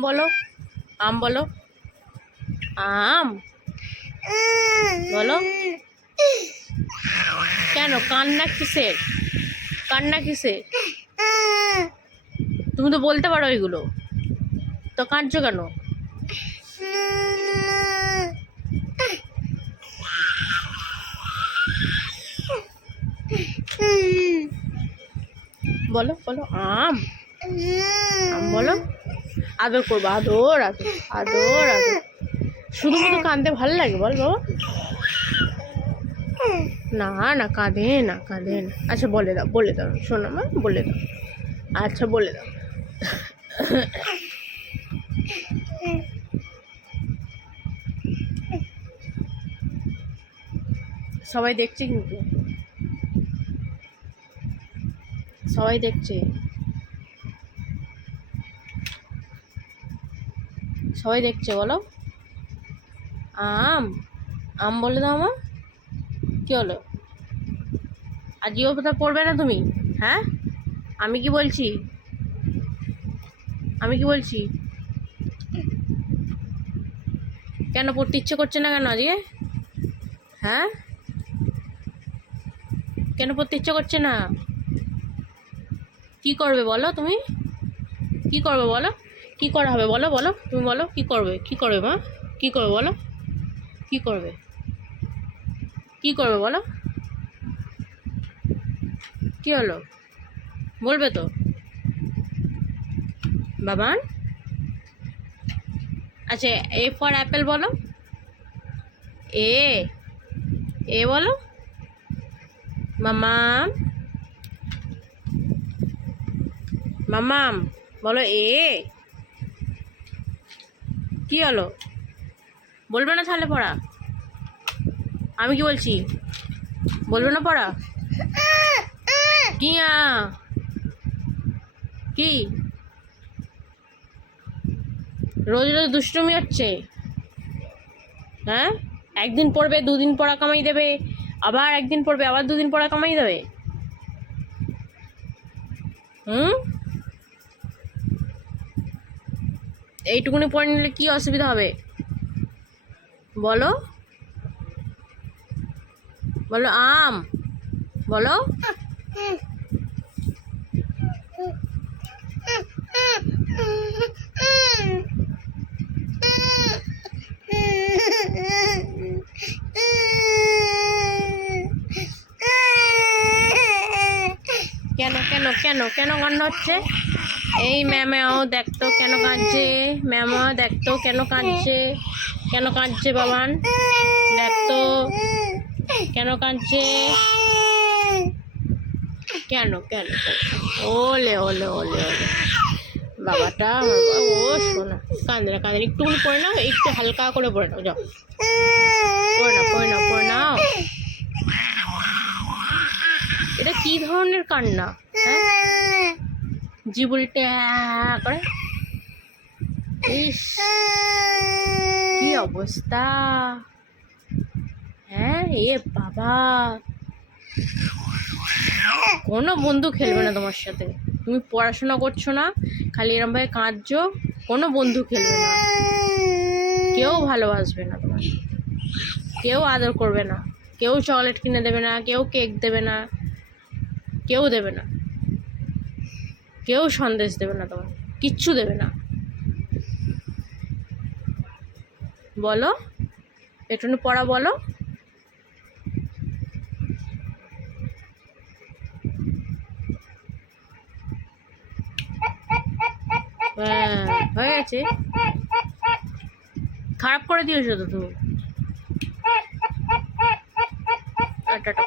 বলো, আম বলো, আম বলো। কেন কান্না কিসের? কান্না কিসের? তুমি তো বলতে পারো এগুলো, তো কাঁদছো কেন? বলো বলো, আম আম বলো। আদর করবো, আদর আদর আদর আদর। শুধু শুধু কাঁদতে ভালো লাগে বল বাবা? না না, কাঁদে না, কাঁদে না। আচ্ছা বলে দাও, বলে দাও, শোনো মা, বলে দাও। আচ্ছা বলে দাও। সবাই দেখছে কিন্তু, সবাই দেখছে, সবাই দেখছে। বলো আম আম বলে দাও মা। কি হলো? আজকেও কোথাও পড়বে না তুমি? হ্যাঁ, আমি কি বলছি? আমি কি বলছি? কেন পড়তে ইচ্ছে করছে না কেন আজকে? হ্যাঁ, কেন পড়তে ইচ্ছে করছে না? কি করবে বলো তুমি? কি করবে বলো? কি করা হবে বলো? বলো তুমি, বলো কি করবে? কি করবে মা? কি করবে বলো? কি করবে? কি করবে বলো? কি হলো? বলবে তো বাবান? আচ্ছা, এ ফর অ্যাপেল বলো। এ এ বলো। মামাম মামাম বলো। এ কি হলো? বলবে না তাহলে পড়া? আমি কি বলছি? বলবে না পড়া? কি কি রোজ রোজ দুষ্টুমি হচ্ছে? হ্যাঁ, একদিন পড়বে, দুদিন পড়া কামাই দেবে, আবার একদিন পড়বে, আবার দুদিন পড়া কামাই দেবে। এইটুকুনি পড়ে নিলে কি অসুবিধা হবে বলো? বলো আম বলো। কেন কেন কেন কেন কান্না হচ্ছে? এই ম্যামাও দেখতো কেন কাঁদছে, ম্যামা দেখতো কেন কাঁদছে, কেন কাঁদছে বাবান? দেখতো কেন কাঁদছে, কেন কেন? ওলে ওলে ওলে ওলে বাবাটা, ও শোনা, কাঁদে না কাঁদে না, একটুখানি পড়ে নাও, একটু হালকা করে পড়ে নাও, যাও পড়ে নাও, পড়ে নাও, পড়ে নাও। এটা কি ধরনের কান্না? হ্যাঁ, জীবনটা করে। ইস, কি অবস্থা! হ্যাঁ, এ বাবা, কোনো বন্ধু খেলবে না তোমার সাথে। তুমি পড়াশোনা করছো না, খালি এরম ভাবে কাঁদছো, কোনো বন্ধু খেলবে না, কেউ ভালোবাসবে না তোমার, কেউ আদর করবে না, কেউ চকলেট কিনে দেবে না, কেউ কেক দেবে না, কেউ দেবে না, কেউ সন্দেশ দেবে না, তোমার কিচ্ছু দেবে না। বলো, একটু পড়া বলো। হ্যাঁ, হয়ে গেছে। খারাপ করে দিয়েছো তো তুমি। টাটা।